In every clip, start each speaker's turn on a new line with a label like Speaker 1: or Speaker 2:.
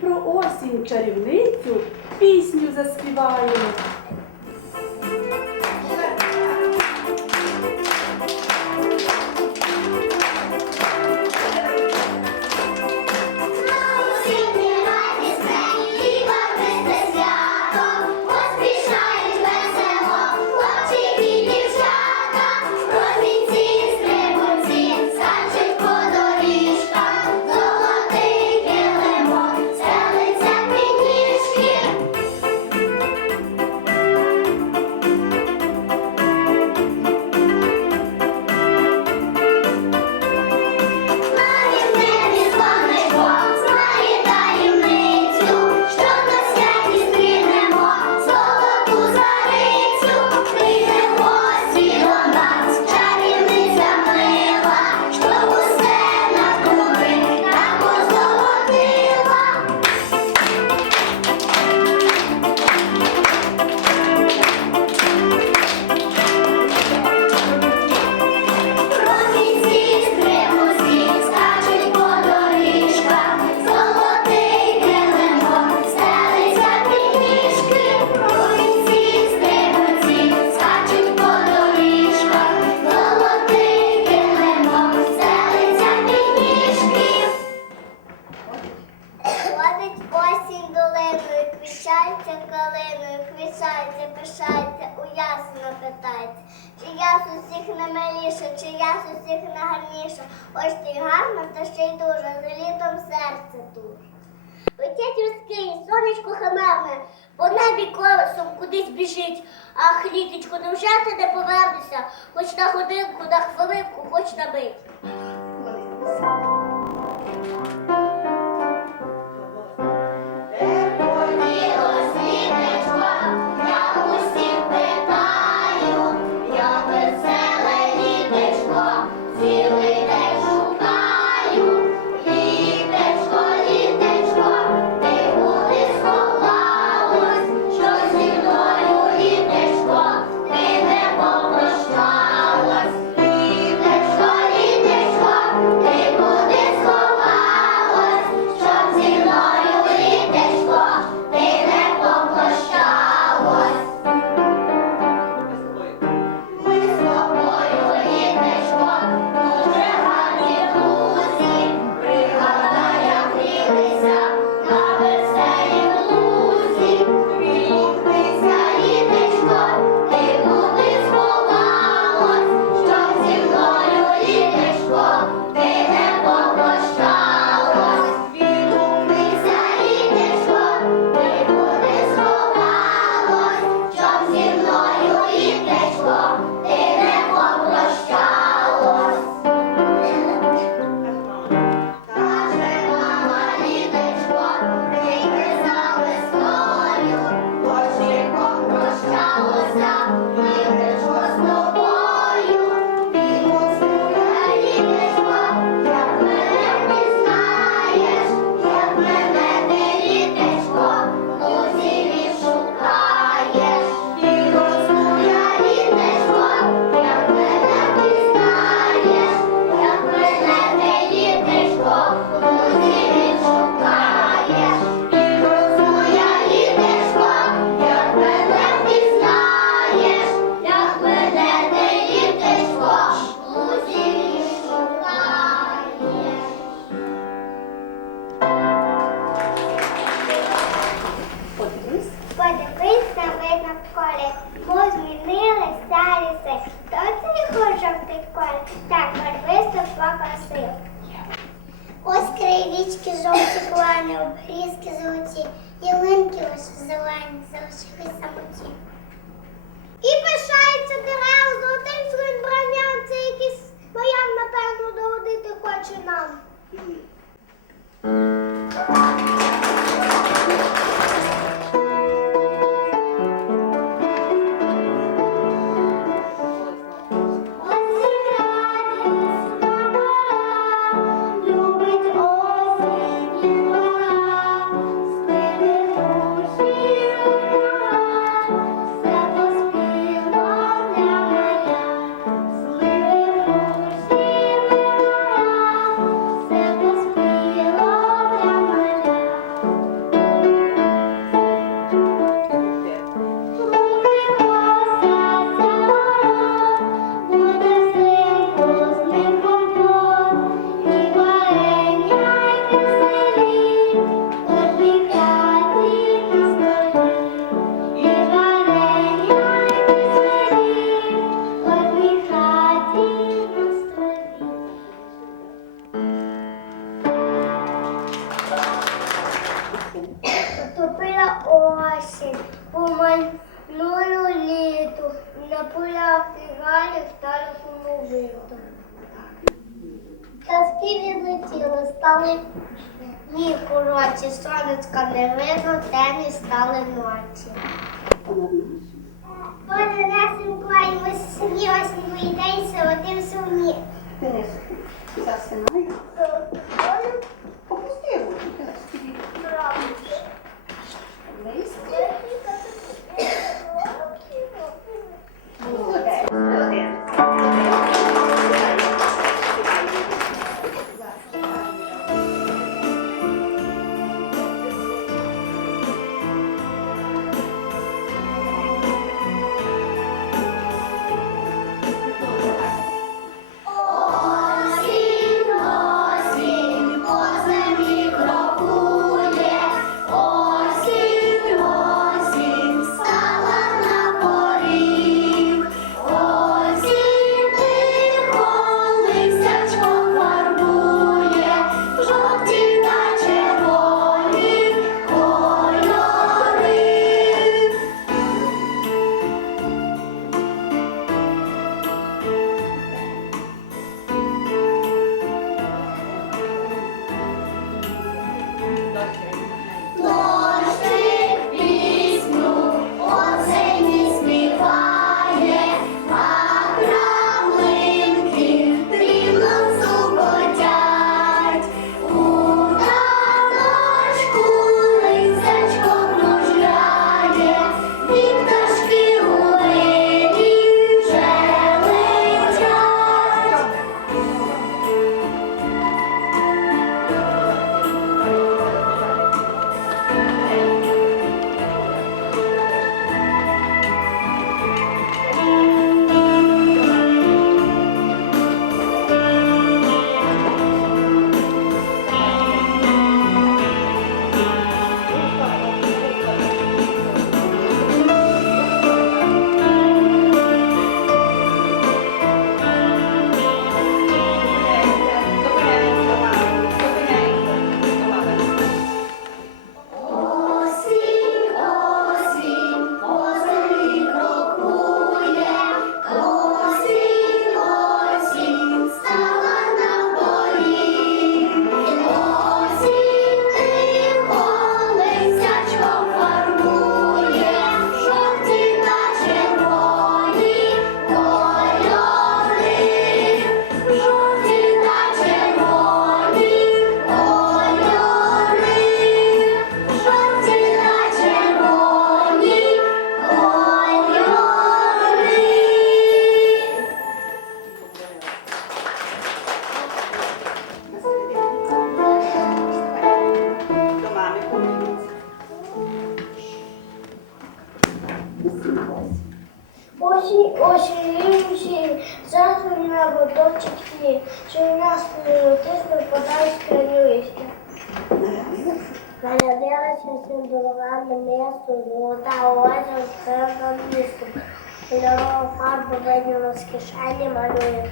Speaker 1: про осінь чарівницю пісню заспіваємо.
Speaker 2: біжить. Ах, літочко, невже ти не повернешся, хоч на годинку, на хвилинку, хоч на бить. Наступила осінь, помануло літо, на
Speaker 1: полях і галях старому виту. Казки відлетіли, стали дні коротші, сонечка не видно, темні стали ночі. Боже нас вклаємо сні, ось мої день, солодим сумні. Місто. Кольорова фарба виділа з кишені, малює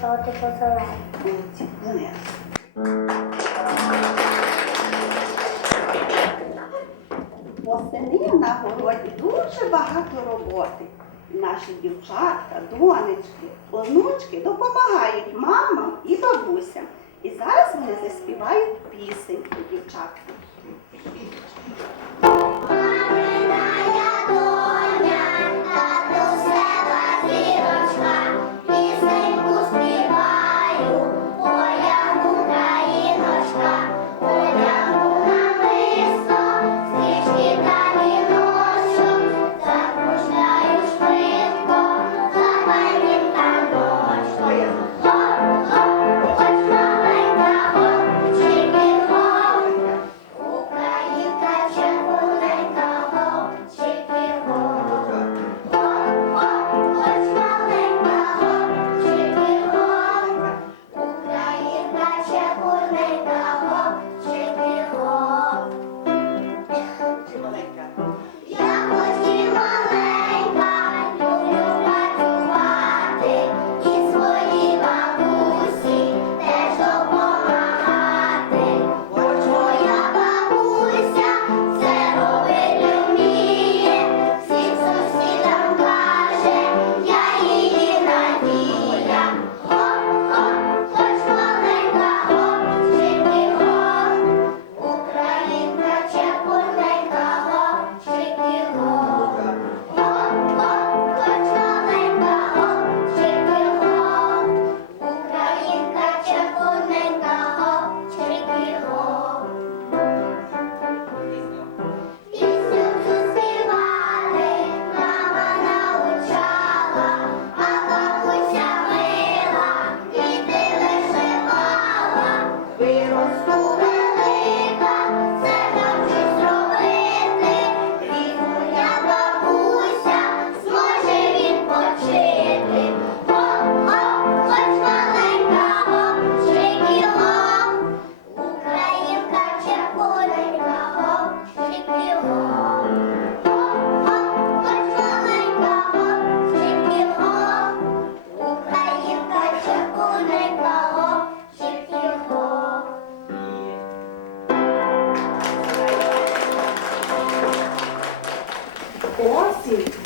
Speaker 1: жовтий позелений.
Speaker 2: Молодці, Восени на городі дуже багато роботи. Наші дівчатка, донечки, онучки допомагають мамам і бабусям. І зараз вони заспівають пісеньку, дівчатка.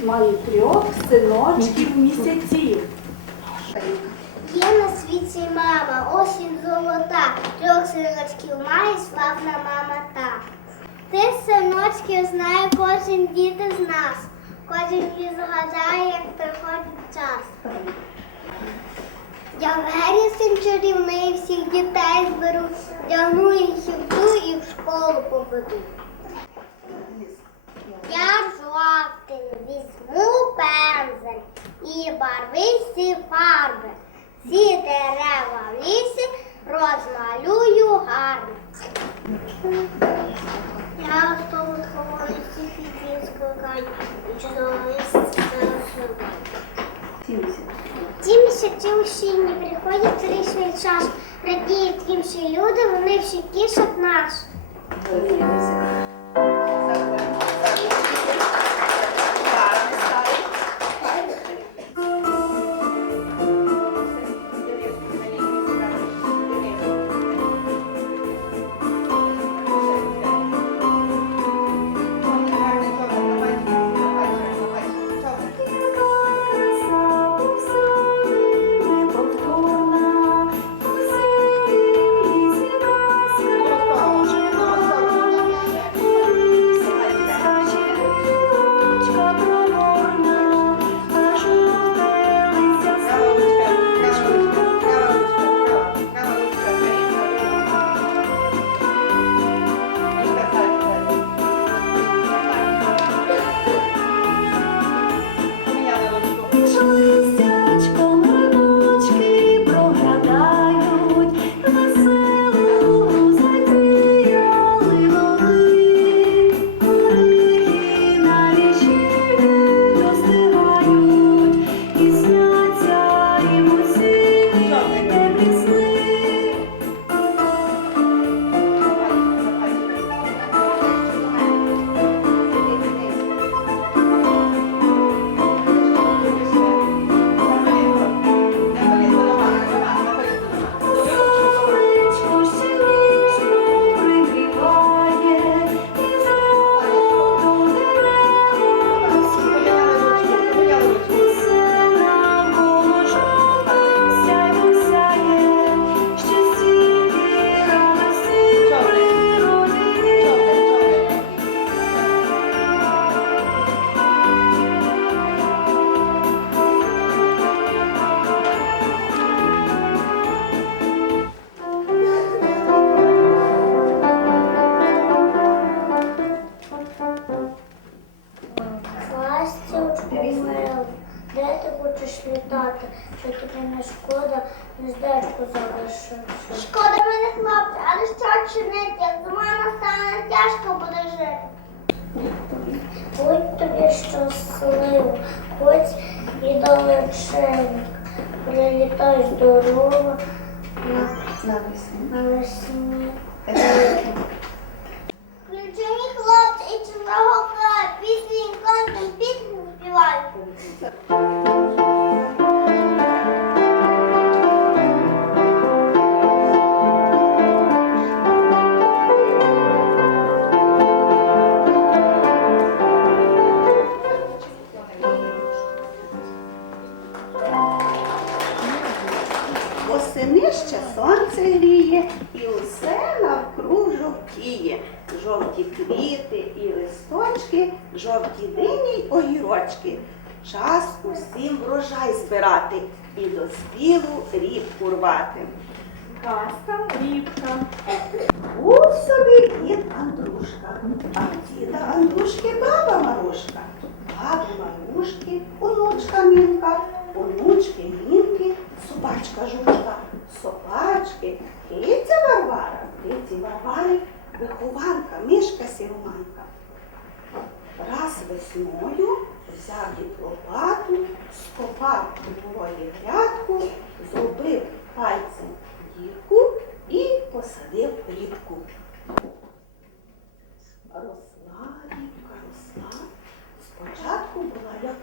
Speaker 3: Має трьох синочків місяців.
Speaker 1: Є на світі мама, осінь золота, трьох синочків має славна мама та. Тих синочків знає кожен діти з нас, кожен і згадає, як приходить час. Я вересень чарівний, всіх дітей зберу, вдягну їх і вду і в школу поведу. Я жовтий візьму пензель і барвисті фарби. Ці дерева в лісі розмалюю гарно. Я столу схований всіх вітрів скликаю і чудовий силу. Ті місяці осінні приходять річний час, радіють інші люди, вони всі тішать нас.
Speaker 2: Рвати.
Speaker 3: Казка рібка.
Speaker 2: Був собі дід Андрушка, а діда Андрушки баба Марушка. Баби Марушки, онучка Мінка, онучки Мінки, собачка Жучка, собачки, киця Варвара, киці Варвари, вихованка, мишка сіроманка. Раз весною взяв дід лопату, скопав двоє грядку, зробив пальцем дірку і посадив рібку. Росла рібка, росла. Спочатку була як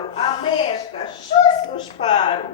Speaker 2: Amaro, Amesca, Xuxa
Speaker 4: Amparo.